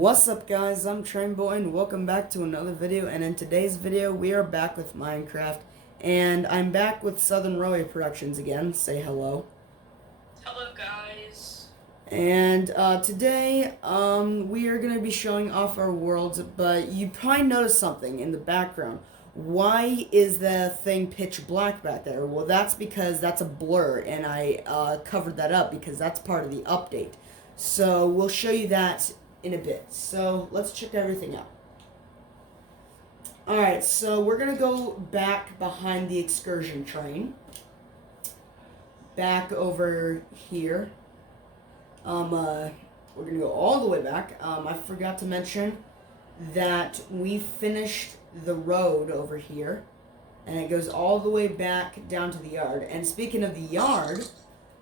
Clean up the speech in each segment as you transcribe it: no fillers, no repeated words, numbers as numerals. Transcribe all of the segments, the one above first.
What's up guys, I'm Trainboy and welcome back to another video, and in today's video we are back with Minecraft and I'm back with Southern Railway Productions again. Say hello. Hello guys. And today we are going to be showing off our worlds, but you probably noticed something in the background. Why is the thing pitch black back there? Well, that's because that's a blur, and I covered that up because that's part of the update. So we'll show you that in a bit. So let's check everything out. Alright, so we're going to go back behind the excursion train. Back over here. We're going to go all the way back. I forgot to mention that we finished the road over here. And it goes all the way back down to the yard. And speaking of the yard,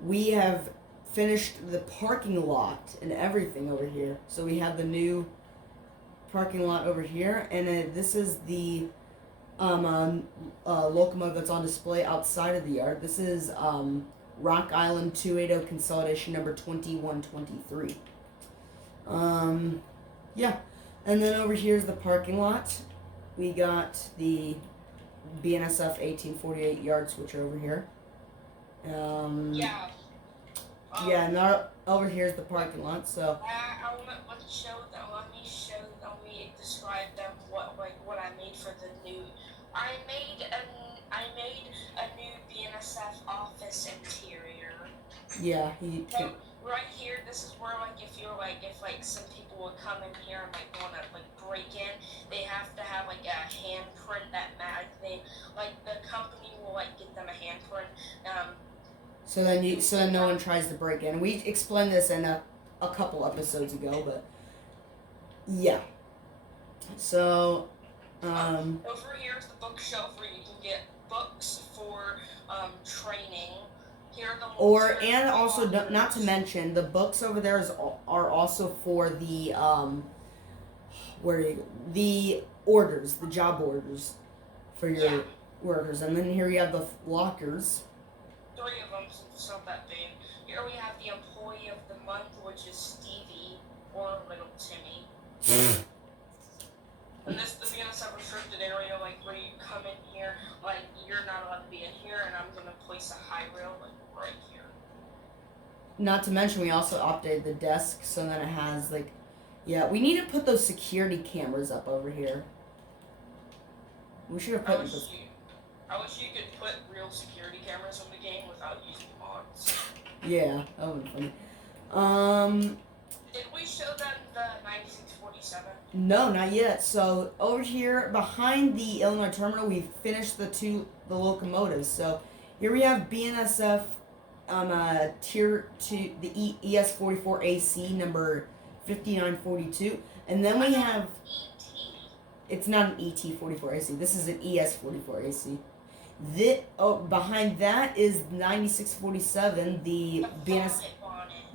we have finished the parking lot and everything over here. So we have the new parking lot over here, and this is the locomotive that's on display outside of the yard. This is Rock Island 280 consolidation number 2123. Yeah, and then over here's the parking lot. We got the BNSF 1848 yard switcher over here. Yeah. Yeah, and over here's the parking lot. So let me describe them what I made for the new. I made a new BNSF office interior. Yeah, So right here, this is where if some people would come in here and want to break in, they have to have a handprint that the company will get them a handprint. So then no one tries to break in. We explained this in a couple episodes ago, but yeah. So over here is the bookshelf where you can get books for training. Here are the and also not to mention the books over there are also for the the orders, the job orders for your workers. And then here you have the lockers. 3 of them, so it's not that big. Here we have the employee of the month, which is Stevie, or Little Timmy. And this is the BNSF restricted area, where you come in here, you're not allowed to be in here, and I'm gonna place a high rail, right here. Not to mention, we also updated the desk, so then it has, yeah, we need to put those security cameras up over here. We should have put those. I wish you could put real security cameras in the game without using mods. Yeah, that would be funny. Did we show them the 9647? No, not yet. So over here behind the Illinois terminal, we've finished the locomotives. So here we have BNSF tier 2, the ES44 AC number 5942, and then we have it's not an ET44 AC. This is an ES44 AC. Behind that is 9647, the BNS.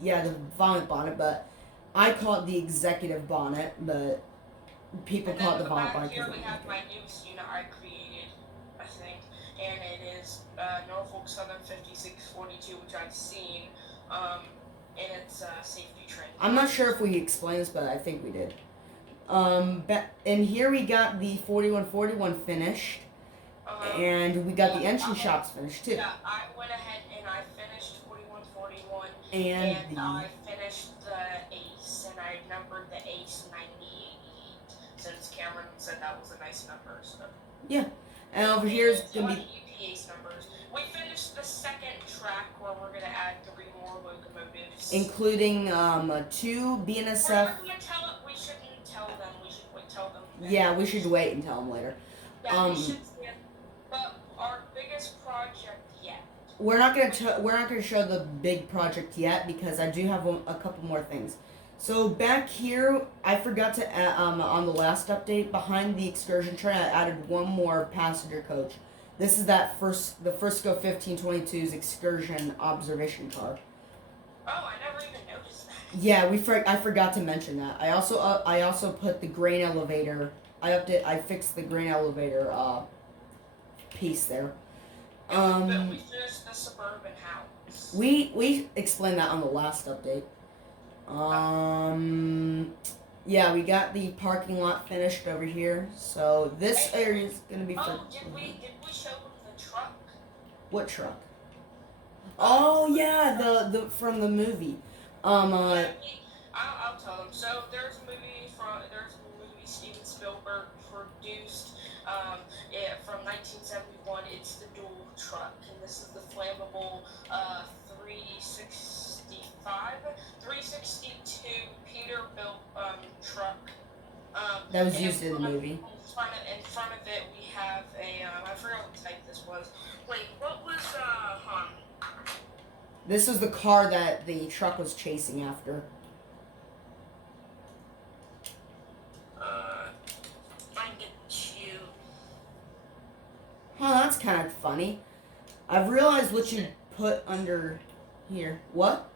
Yeah, the vomit bonnet, but I call it the executive bonnet, but people call it the vomit bonnet. Here we have my newest unit I created, I think, and it is Norfolk Southern 5642, which I've seen, and it's safety training. I'm not sure if we explained this, but I think we did. And here we got the 4141 finished, and we got the engine shops finished too. Yeah, I went ahead and I finished 4141, and I finished the Ace, and I numbered the Ace 9088, since Cameron said that was a nice number. So yeah, and over here is gonna be Ace numbers. We finished the second track where we're gonna add 3 more locomotives, including 2 BNSF. We shouldn't tell them. We should wait. Tell them. Yeah, we should wait and tell them later. Yeah, we should. But our biggest project yet. We're not gonna show the big project yet because I do have a couple more things. So back here, I forgot to add, on the last update behind the excursion train, I added one more passenger coach. This is the Frisco 1522's excursion observation car. Oh, I never even noticed that. Yeah, I forgot to mention that. I also put the grain elevator. I fixed the grain elevator piece there. But we finished the suburban house. We explained that on the last update. Yeah, we got the parking lot finished over here. So this area is gonna be for. Oh, did we show them the truck? What truck? Oh yeah, the from the movie. Yeah, I'll tell them. So there's a movie Steven Spielberg produced from 1971. It's the dual truck, and this is the flammable 362 Peterbilt truck. That was used in the movie. In front of it, we have a I forgot what type this was. Wait, what was This was the car that the truck was chasing after. Find it cute. Huh, that's kind of funny. I've realized what you put under here. What?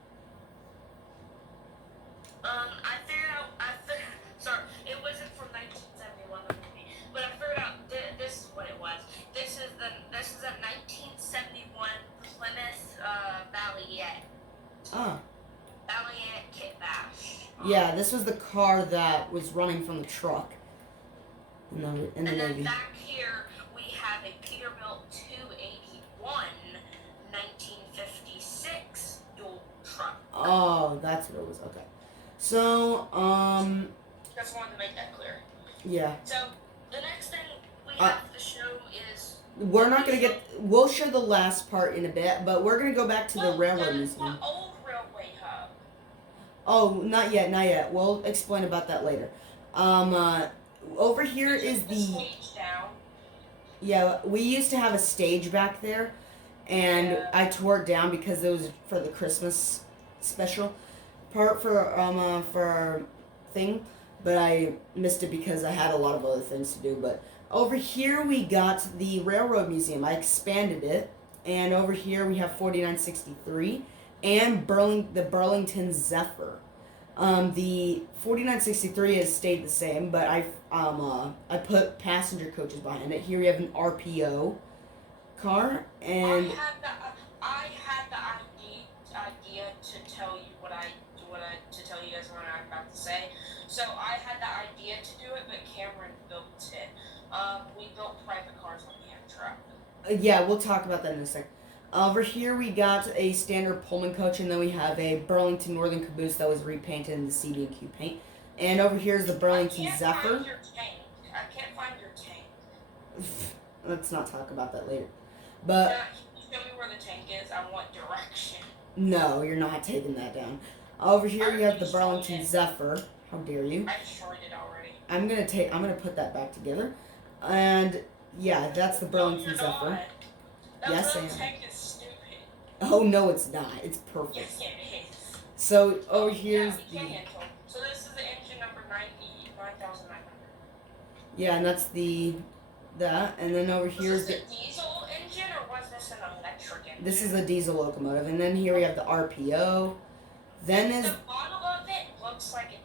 Sorry, it wasn't from 1971 the movie, but I figured out this is what it was. This is a 1971 Plymouth Valiant. Ah. Valiant Kit Bash. Yeah, this was the car that was running from the truck. In the movie. And then back here we have a Peterbilt 281 1956 dual truck. Oh, that's what it was. Okay. So, Just wanted to make that clear. Yeah. So, the next thing we have to show is... We're not going to get... We'll show the last part in a bit, but we're going to go back to the railroad museum. The old railway hub. Oh, not yet. We'll explain about that later. Over here is the... stage down. Yeah, we used to have a stage back there, and I tore it down because it was for the Christmas special part for our thing, but I missed it because I had a lot of other things to do. But over here we got the Railroad Museum. I expanded it, and over here we have 4963 and the Burlington Zephyr. The 4963 has stayed the same, but I put passenger coaches behind it. Here we have an RPO car, and I had the idea to tell you to tell you guys what I'm about to say. So I had the idea to do it, but Cameron built it. We built private cars when we had a truck. Yeah, we'll talk about that in a second. Over here we got a standard Pullman coach, and then we have a Burlington Northern Caboose that was repainted in the CB&Q paint. And over here is the Burlington Zephyr. I can't find your tank. Let's not talk about that later. But show me where the tank is. I want direction. No, you're not taking that down. Over here we have the Burlington Zephyr. How dare you? I destroyed it already. I'm gonna put that back together. And yeah, that's the Burlington Zephyr. Yes, I am. Tank is stupid. Oh no, it's not. It's perfect. Yes, it is. So over here's the. So this is the engine number 99,900. Yeah, and that's that, and then over here is the diesel engine, or was this an electric engine? This is a diesel locomotive, and then here we have the RPO. Then is the model of it looks like an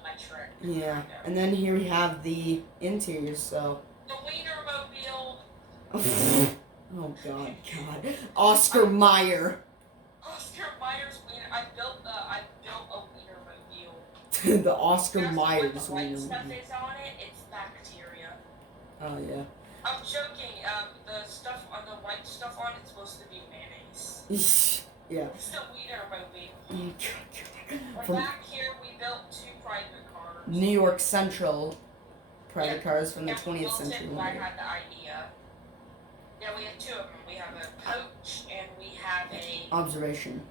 electric. Yeah, and then here we have the interior. So the Wienermobile. Oh God. Oscar Mayer. Oscar Mayer's wiener. I built a Wienermobile. The Oscar Myers Wienermobile. The white stuff is on it. It's bacteria. Oh yeah. I'm joking. The white stuff on it's supposed to be mayonnaise. Yeah. It's the Wienermobile. From back here, we built 2 private cars. New York Central private cars from the 20th century. I had the idea. Yeah, we have 2 of them. We have a coach and we have a observation.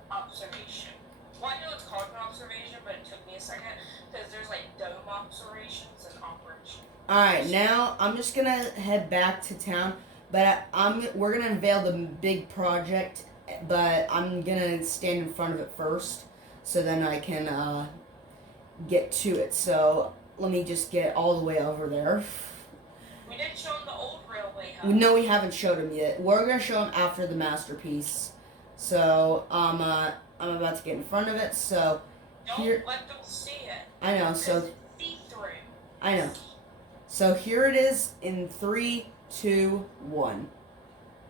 Well, I know it's called an observation, but it took me a second because there's like dome observations and operations. All right, now I'm just gonna head back to town, but we're gonna unveil the big project, but I'm gonna stand in front of it first, so then I can get to it. So let me just get all the way over there. We didn't show them the old railway hub. No, we haven't showed him yet. We're gonna show him after the masterpiece. So I'm about to get in front of it. So don't let them see it. I know. So see-through. I know. So here it is in 3, 2, 1.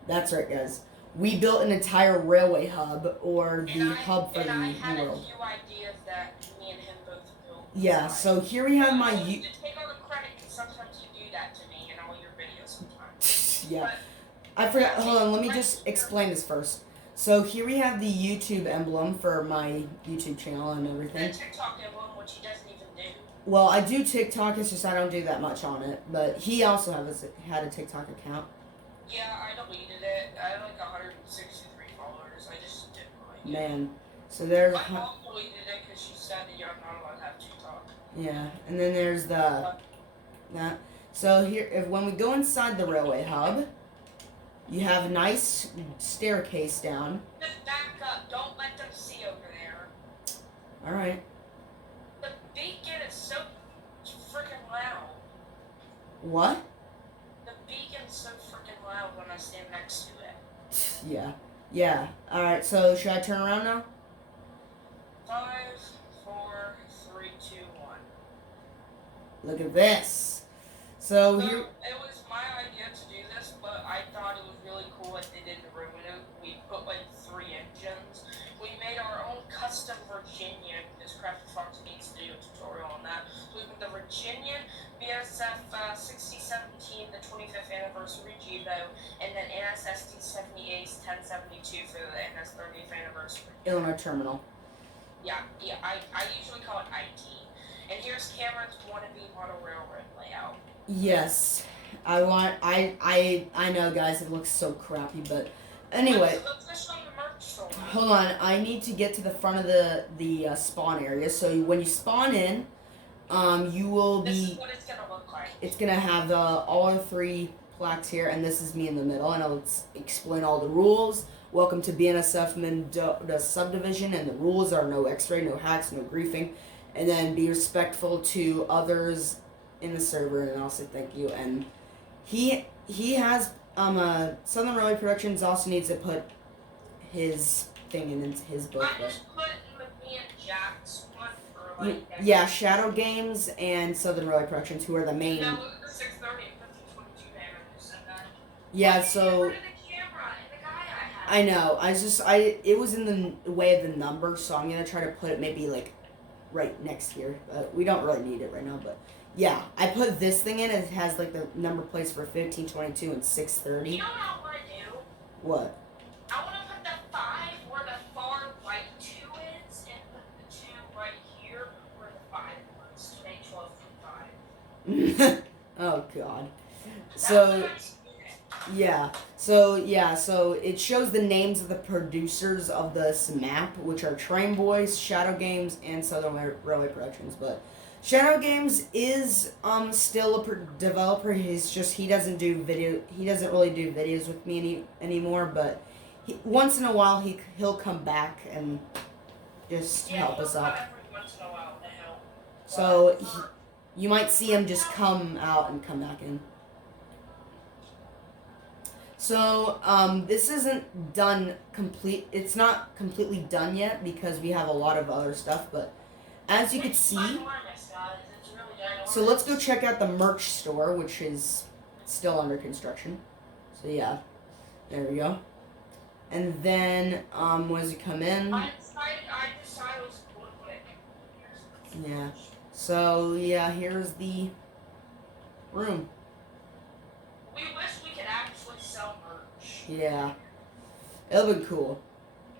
That's right, guys. We built an entire railway hub, or the hub for the world. I had a few ideas that me and him both built. Yeah, so here we have my... I want you to take all the credit, because sometimes you do that to me in all your videos sometimes. yeah. But I forgot. Hold on, let me right just here. explain this first. So here we have the YouTube emblem for my YouTube channel and The everything. TikTok emblem, which he doesn't even do. Well, I do TikTok, it's just I don't do that much on it. But he also had a TikTok account. Yeah, I deleted it. I had like 163 followers. I just didn't like it. Man. So there's... My mom deleted it because she said that you're not allowed to have TikTok. Yeah, and then there's that. So here, when we go inside the railway hub, you have a nice staircase down. Just back up. Don't let them see over there. All right. The beacon is so freaking loud. What? The beacon's so freaking loud when I stand next to it. Yeah. Yeah. All right. So should I turn around now? 5, 4, 3, 2, 1. Look at this. So here. It was my idea to do this, but I thought it was really cool what they did to ruin it. We put like 3 engines. We made our own custom Virginian, because Crafty Fox needs to do a tutorial on that. So we put the Virginian, BSF 6017, the 25th anniversary Jevo, and then NSSD 78's 1072 for the NS 30th anniversary. Illinois Terminal. Yeah, I usually call it IT. And here's Cameron's wannabe model railroad layout. Yes. I know, guys, it looks so crappy, but anyway. Let's show the merch store. Hold on, I need to get to the front of the spawn area. So when you spawn in, you will be... This is what it's going to look like. It's going to have all our 3 plaques here, and this is me in the middle, and I'll explain all the rules. Welcome to BNSF Mendota Subdivision, and the rules are no x-ray, no hacks, no griefing, and then be respectful to others in the server, and I'll say thank you. And he has Southern Railway Productions also needs to put his thing in his book. I just put me and Jack's one for like... Yeah, Shadow Games and Southern Railway Productions, who are the main... No, look at the 630 and 1522 banner who said that. Yeah, so... I know. It was in the way of the number, so I'm gonna try to put it maybe like right next here. But we don't really need it right now. But yeah, I put this thing in. It has like the number plates for 1522 and 630. You know what I want to do? What? I want to put the 5 where the far right 2 is, and put the 2 right here where the 5 was to make 12.5. Oh God. So. Yeah, so it shows the names of the producers of this map, which are Train Boys, Shadow Games, and Southern Railway Productions. But Shadow Games is still a developer. He doesn't really do videos with me anymore. But once in a while he'll come back and just help us out. Every once in a while to help. So you might see him just come out and come back in. So, this isn't done it's not completely done yet because we have a lot of other stuff, but as you can see, so let's go check out the merch store, which is still under construction. So yeah, there we go. And then, as you come in, I decided it was cool to put it. yeah, so yeah, here's the room. We wish we could actually sell merch. Yeah, it'll be cool,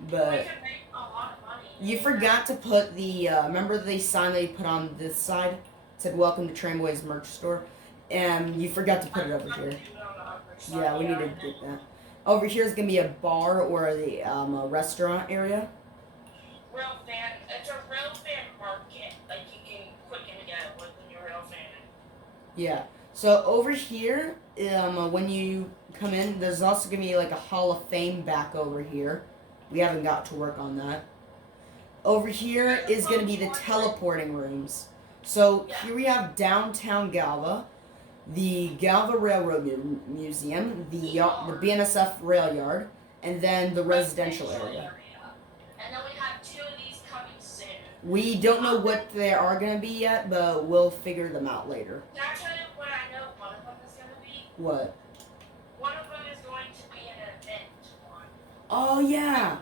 but We could make a lot of money. you forgot to put the remember the sign that you put on this side? It said "Welcome to Tramway's Merch Store," and you forgot to put it over here. Yeah, we need to get that. Over here is gonna be a bar or a restaurant area. It's a real fan market. Like you can quick and go when you're a real fan. Yeah. So over here, when you come in, there's also going to be like a Hall of Fame back over here. We haven't got to work on that. Over here is going to be the teleporting rooms. So here we have downtown Galva, the Galva Railroad Museum, the BNSF Rail Yard, and then the residential area. And then we have 2 of these coming soon. We don't know what they are going to be yet, but we'll figure them out later. Can I tell you what I know one of them is going to be? What? One of them is going to be an event one. Oh, yeah.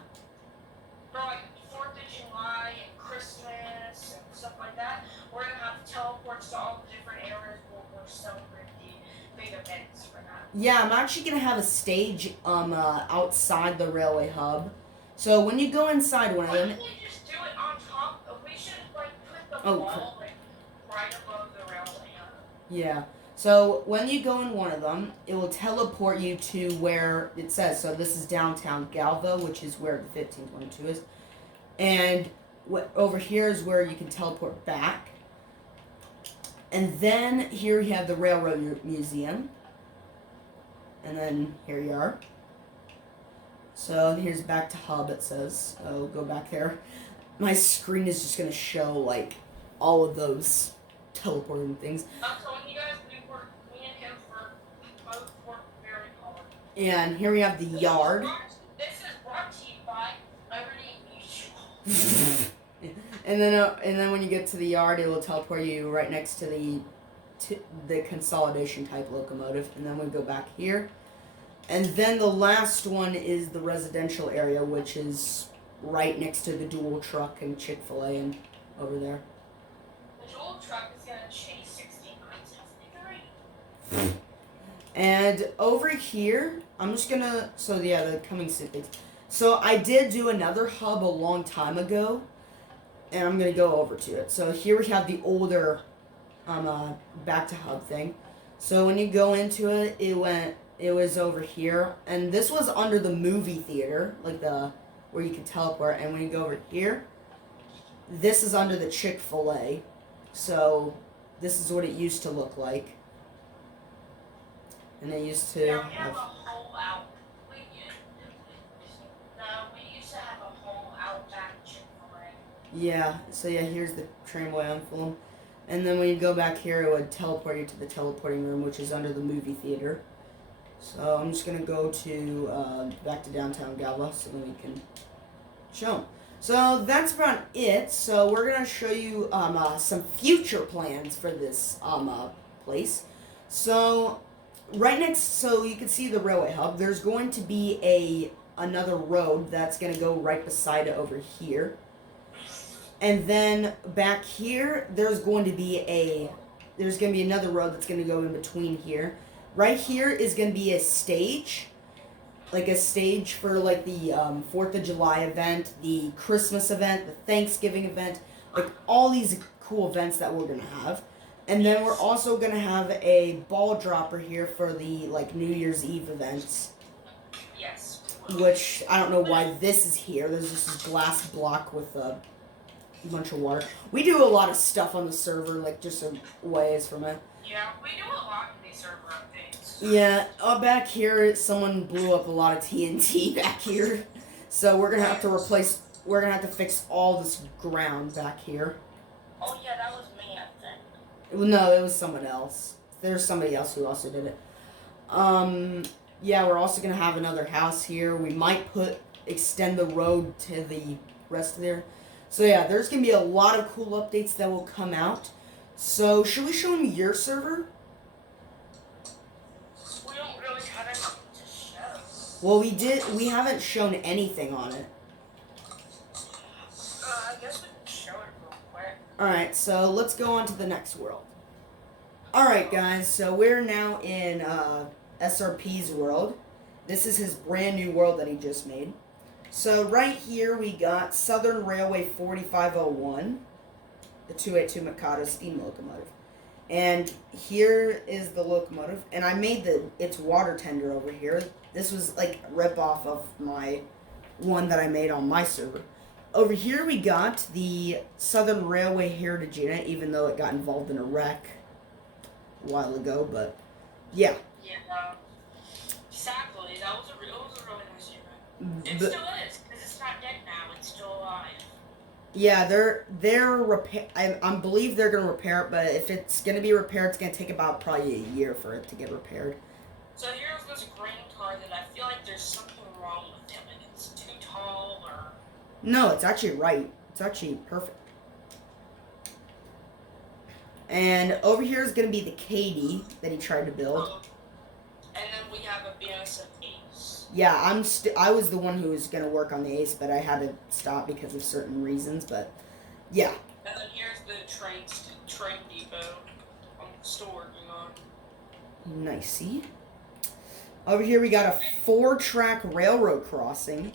For like 4th of July and Christmas and stuff like that, where Yeah, I'm actually gonna have a stage outside the railway hub. So when you go inside one of Why them, can't we just do it on top? We should like put the Oh, wall like right above the railway hub. yeah. So when you go in one of them, it will teleport you to where it says. So this is downtown Galva, which is where the 1522 is, and over here is where you can teleport back. And then here you have the Railroad Museum. And then here you are. So here's back to hub, it says. So go back there. My screen is just going to show, like, all of those teleporting things. I'm telling you guys, me and him both work very hard. And here we have the yard. This is brought to you by Liberty Mutual. And then when you get to the yard, it will teleport you right next to the consolidation type locomotive. And then we go back here. And then the last one is the residential area, which is right next to the dual truck and Chick-fil-A and over there. The dual truck is going to chase 6973. And over here, I'm just going to... So, yeah, the coming soon things. So, I did do another hub a long time ago. And I'm going to go over to it. So, here we have the older back to hub thing. So, when you go into it, it was over here, and this was under the movie theater, like where you can teleport. And when you go over here, this is under the Chick-fil-A. So this is what it used to look like. And they used to Yeah, we have a whole out. We used to have a whole outback Chick-fil-A. Yeah. So yeah, here's the tramway on film. And then when you go back here, it would teleport you to the teleporting room, which is under the movie theater. So I'm just going to go to back to downtown Galva so that we can show them. So that's about it. So we're going to show you some future plans for this place. So right next, so you can see the railway hub. There's going to be another road that's going to go right beside it over here. And then back here, there's going to be another road that's going to go in between here. Right here is going to be a stage, like a stage for like the 4th of July event, the Christmas event, the Thanksgiving event, like all these cool events that we're going to have. And then we're also going to have a ball dropper here for the like New Year's Eve events. Yes. Which, I don't know why this is here. There's just this glass block with a bunch of water. We do a lot of stuff on the server, like just a ways from it. Yeah, we do a lot in these server updates. Yeah, back here, someone blew up a lot of TNT back here. So we're going to have to fix all this ground back here. Oh yeah, that was me, I think. Well, no, it was someone else. There's somebody else who also did it. Yeah, we're also going to have another house here. We might extend the road to the rest of there. So yeah, there's going to be a lot of cool updates that will come out. So, should we show them your server? We don't really have anything to show. Well, we haven't shown anything on it. I guess we can show it real quick. Alright, so let's go on to the next world. Alright, guys, so we're now in SRP's world. This is his brand new world that he just made. So, right here we got Southern Railway 4501. The 282 Mikado steam locomotive. And here is the locomotive. And I made its water tender over here. This was like a rip-off of my one that I made on my server. Over here we got the Southern Railway Heritage Unit, even though it got involved in a wreck a while ago, but yeah. Yeah, sadly, it was a really nice unit. It still is, because it's not dead now, it's still alive. Yeah, they're repair. I believe they're gonna repair it, but if it's gonna be repaired, it's gonna take about probably a year for it to get repaired. So here's this grain car that I feel like there's something wrong with it. Like it's too tall, or No, it's actually right. It's actually perfect. And over here is gonna be the Katie that he tried to build. And then we have a BNSF Ace. Yeah, I was the one who was gonna work on the Ace, but I had to stop because of certain reasons. But yeah. And then here's the train depot I'm still working on. Nicey. Over here we got a 4-track railroad crossing.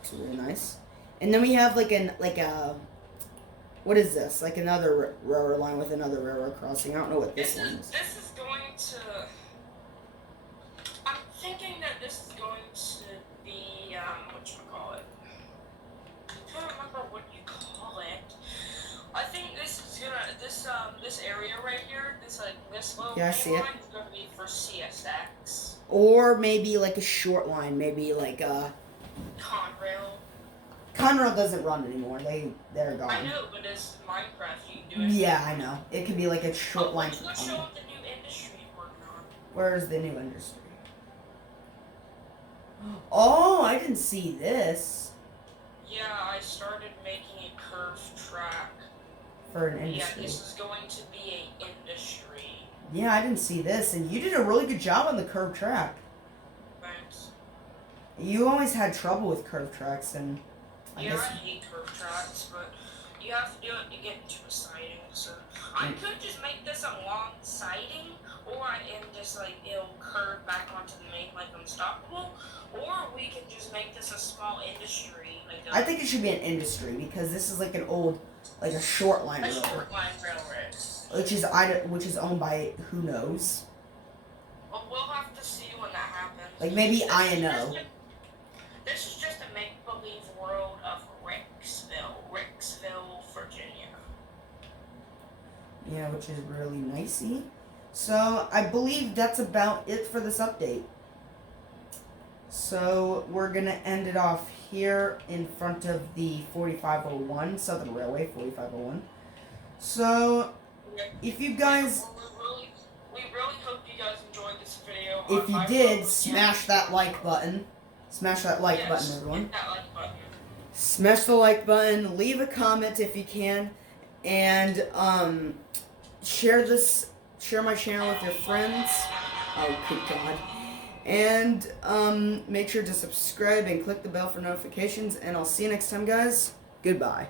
It's really nice. And then we have like a what is this? Like another railroad line with another railroad crossing. I don't know what this one is. This is going to. I'm thinking that this is going to be whatchamacallit. I can't remember what you call it. I think this is gonna this area right here, this little Yeah, I see it. line is gonna be for CSX. Or maybe like a short line, maybe like a Conrail. Conrail doesn't run anymore. They're gone. I know, but it's Minecraft. You can do it. Yeah, I know. It could be like a short line. Let's show them the new industry you're working on. Where's the new industry? Oh, I didn't see this. Yeah, I started making a curved track. For an industry. Yeah, this is going to be an industry. Yeah, I didn't see this, and you did a really good job on the curved track. Thanks. You always had trouble with curved tracks, and I I guess hate curved tracks, but you have to do it to get into a siding. So I could just make this a long siding, and just it'll curve back onto the main like Unstoppable, or we can just make this a small industry. I think it should be an industry because this is like an old, like a short line railroad. Short line railroad. Which is owned by who knows. Well, we'll have to see when that happens. Like maybe INO. This is just a make-believe world of Ricksville, Virginia. Yeah, which is really nicey. So I believe that's about it for this update. So we're gonna end it off here in front of the 4501 Southern Railway 4501. So if you guys, we really hope you guys enjoyed this video. if you did, smash that like button. Smash that like button, everyone. Hit that like button. Smash the like button. Leave a comment if you can, and share my channel with your friends. Oh, good God. And make sure to subscribe and click the bell for notifications. And I'll see you next time, guys. Goodbye.